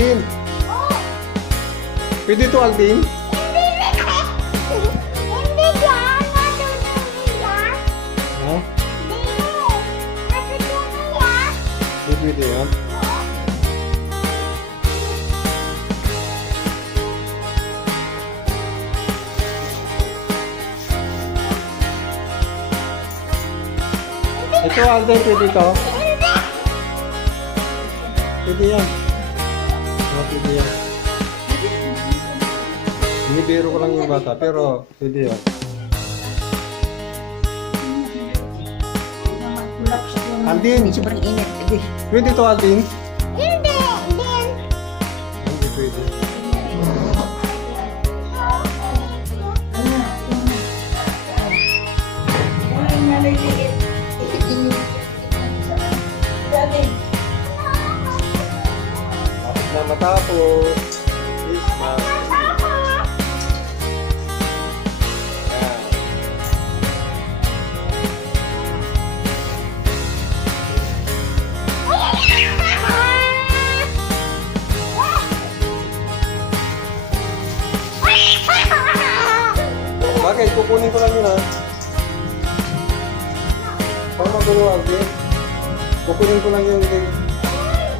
Alvin. Pwede ito, Alvin? Hindi yan. Matutulog yan. Ha? Hindi. Matutulog yan. Hindi pwede yan. Ito, Alvin, pwede ito. Hindi. Pwede yan. Pwede yan. Binibiro ko lang yung bata, pero pwede yan. Kulap siya yung Alvin. sobrang init. Hindi. Pwede ito, Alvin? Hindi. Hindi. Hindi pwede. Ay, naliliit. Dali. Tapos na matapos. Christmas. Yan. Bakit? Kukunin ko lang yun, ha? Para magulo, Alvin. Kukunin ko lang yung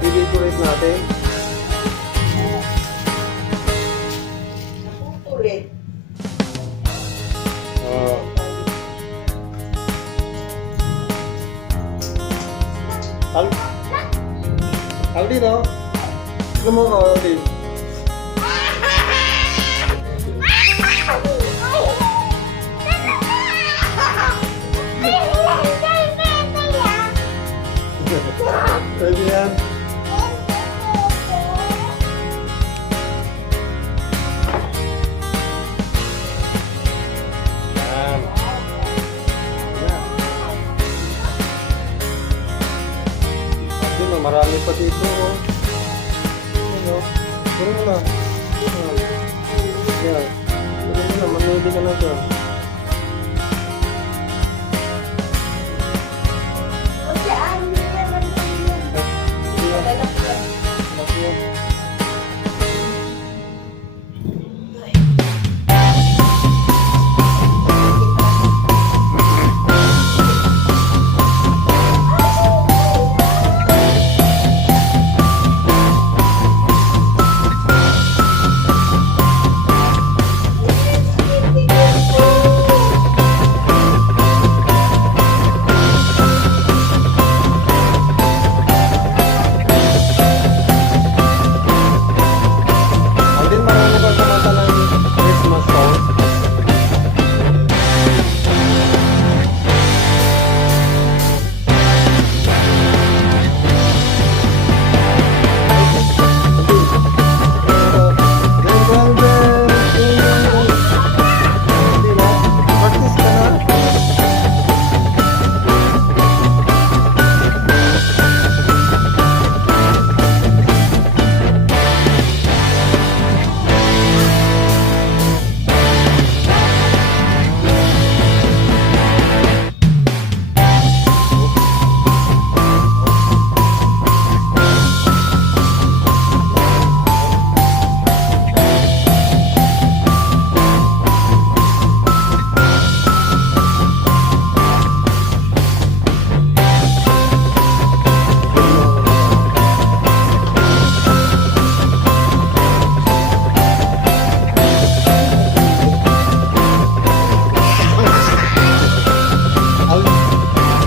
i-decorate natin. Ulit. Oh. Alvin, oh. Tignan mo, oh, Alvin. Pwede yan. Yan. Yan. Alvin, oh, marami pa dito, oh. Ano? Puro mo na. Yan. Puro mo na, manuli ka na dyan. Kasi ano naman yun. Lalak yan. Alvin, marami ba kumanta ng Christmas song? Practice ka na.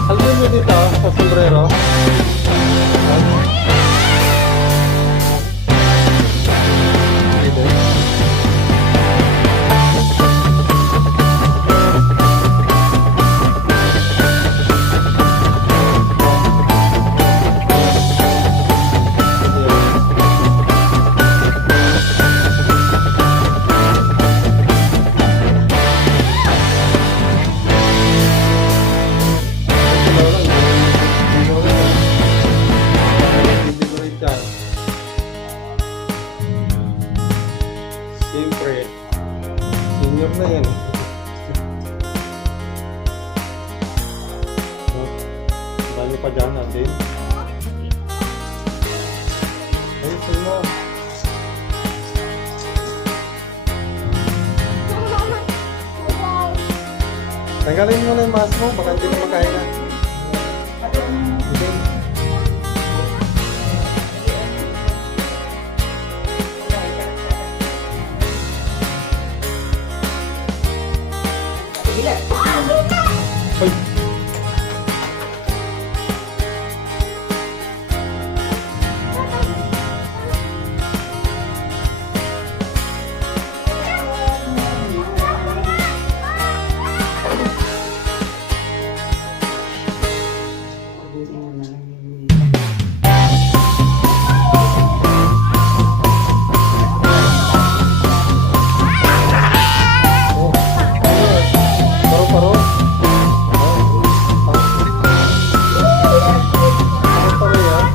Alvin mo dito sa sombrero. Dito. Siyempre, senior na yan. Dami pa dyan natin. Ayusin mo. Tanggalin mo na yung mask mo, baka hindi mo makain na. Sige. Gila. Hoy. Oh. Paru-paru. Paru-paru yan.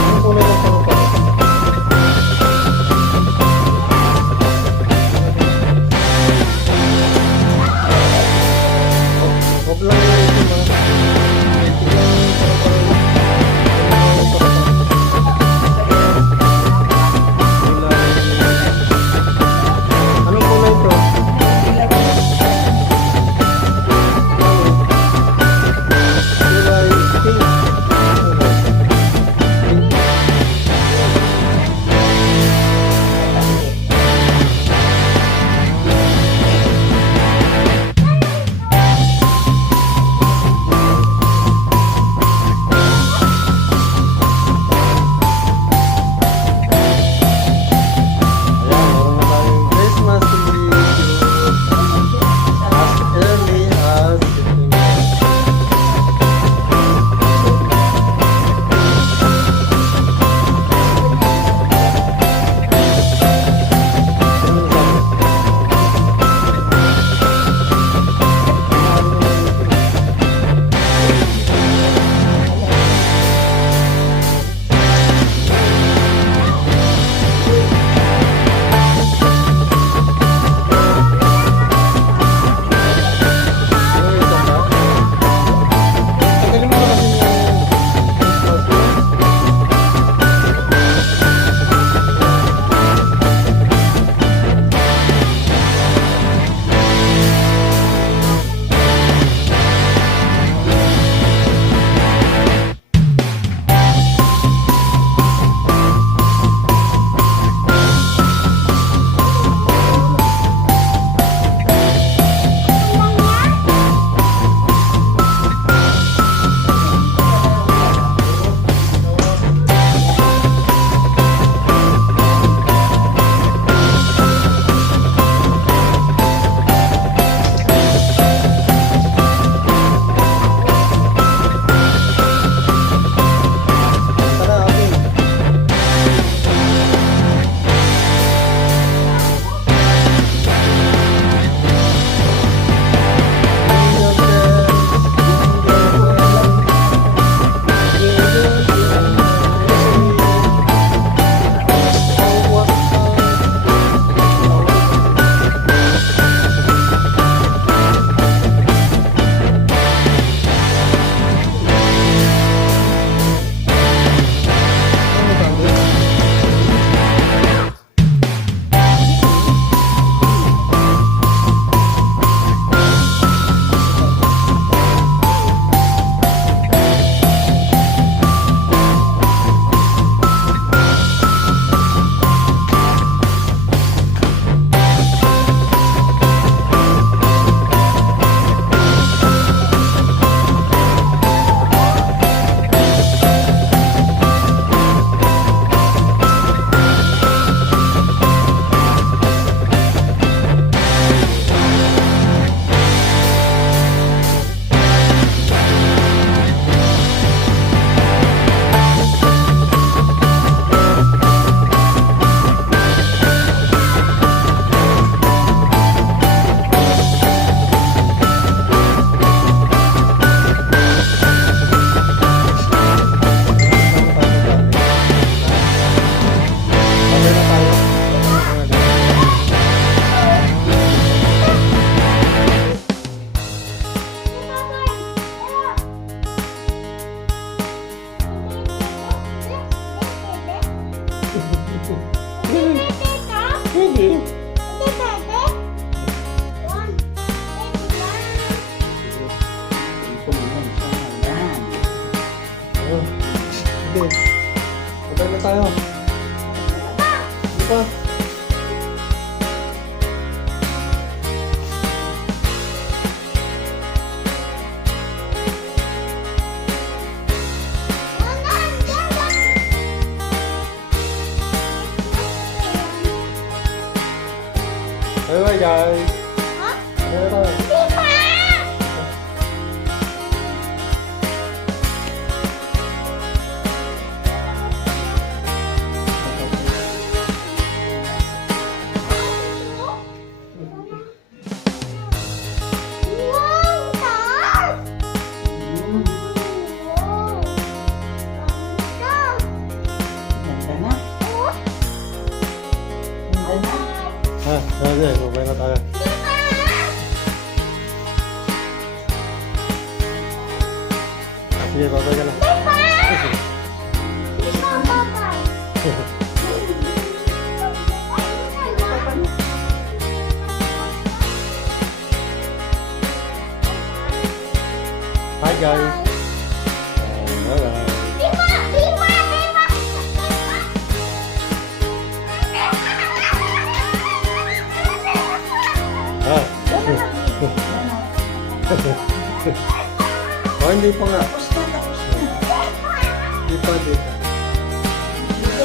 Ano kulay ng paru-paru? pa. Bye bye guys. Bye bye. Ganda na. Ganda na. Sige, babay na tayo. Sige, babay ka na. Hi guys. Bye bye. Ah. Oh, hindi pa nga. Tapos na, tapos na. Hindi pa, hindi pa.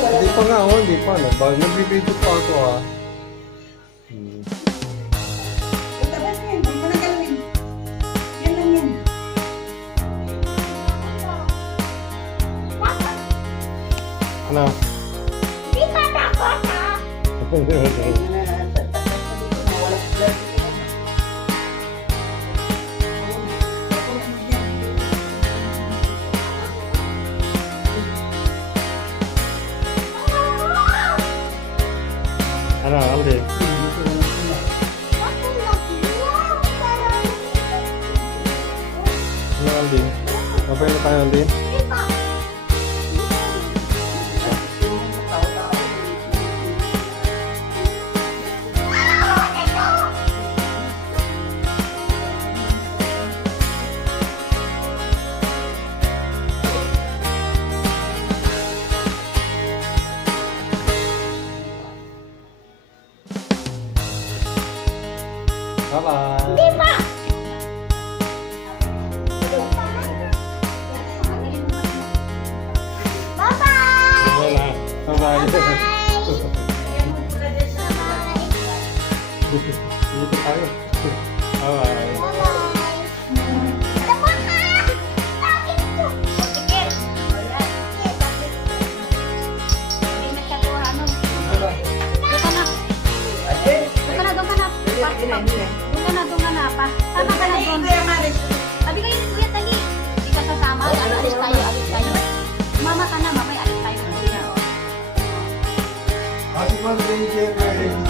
Hindi pa nga, oh, hindi pa. Nagbibideo pa ako, ah. Tapos na yan. Huwag mo na galawin. Yan lang yan. Ano? Yan na, tapos na dito na wala vlog. Ano, Aldi? Ano, Aldi? Babay na tayo, Aldi? Bye-bye. Wala. Bye-bye. Dito tayo. Bye-bye. Doon ka na pa. Tama ka na doon. Sabi kayo ni Kuya, dali. Hindi ka sasama. Alis tayo. Mama ka na, mamay alis tayo. Kuya. Happy birthday, Jerry.